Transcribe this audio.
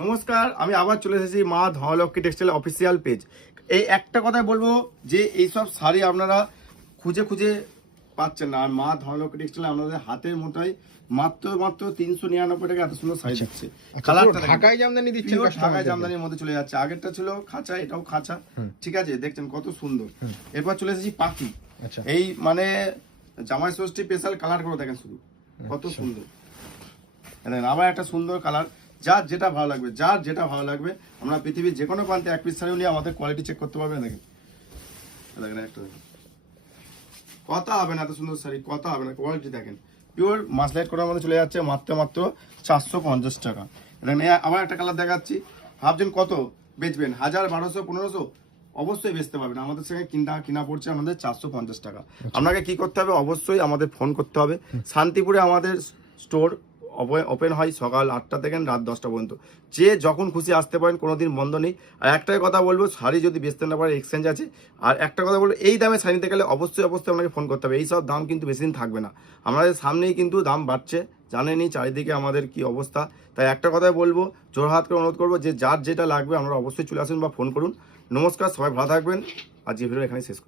নমস্কার, আমি আবার চলে এসেছি মা ধনলক্ষ্মী টেক্সটাইল অফিসিয়াল পেজ। এই একটা কথাই বলবো যে এইসব শাড়ি আপনারা খুঁজে খুঁজে পাচ্ছেন না। আর মা ধনলক্ষ্মী টেক্সটাইল আপনাদের হাতের মোটাই মাত্র 399 টাকা এত সুন্দর শাড়ি দিচ্ছে। কালারটা ঢাকায় জামদানি দিচ্ছেন, ঢাকায় জামদানির মধ্যে চলে যাচ্ছে। আগেরটা ছিল খাঁচা, এটাও খাঁচা। ঠিক আছে, দেখছেন কত সুন্দর। এরপর চলে এসেছি পাখি। এই মানে জামাই ষষ্ঠী স্পেশাল কালার করে দেখেন শুধু কত সুন্দর। আবার একটা সুন্দর কালার, যার যেটা ভালো লাগবে আমরা পৃথিবীর যে কোনো প্রান্তে এক পিস শাড়ি নিয়ে আমাদের কোয়ালিটি চেক করতে পারবেন। দেখেন একটা কথা হবে না, এত সুন্দর শাড়ি কথা হবে না, কোয়ালিটি দেখেন পিওর মাসলাইট করার মধ্যে চলে যাচ্ছে মাত্র 450 টাকা। আবার একটা কালার দেখাচ্ছি, ভাবছেন কত বেচবেন, 1000, 1200, 1500 অবশ্যই বেচতে পারবেন। আমাদের সঙ্গে কিনা পড়ছে আমাদের 450 টাকা। আপনাকে কি করতে হবে, অবশ্যই আমাদের ফোন করতে হবে। শান্তিপুরে আমাদের স্টোর ওপেন হয় সকাল 8টা থেকে রাত 10টা পর্যন্ত। যে যখন খুশি আসতে পারেন, কোনোদিন বন্ধ নেই। আর একটাই কথা বলবো, শাড়ি যদি বেচতে না পারে এক্সচেঞ্জ আছে। আর একটা কথা বলবো, এই দামে শাড়ি নিতে গেলে অবশ্যই আপনাকে ফোন করতে হবে। এই সব দাম কিন্তু বেশি দিন থাকবে না, আমাদের সামনেই কিন্তু দাম বাড়ছে, জানেনই চারিদিকে আমাদের কি অবস্থা। তাই একটা কথাই বলবো, জোরহাত করে অনুরোধ করবো যে যার যেটা লাগবে আমরা অবশ্যই চলে আসুন বা ফোন করুন। নমস্কার, সবাই ভালো থাকবেন। আজকে ভিডিও এখানে শেষ করি।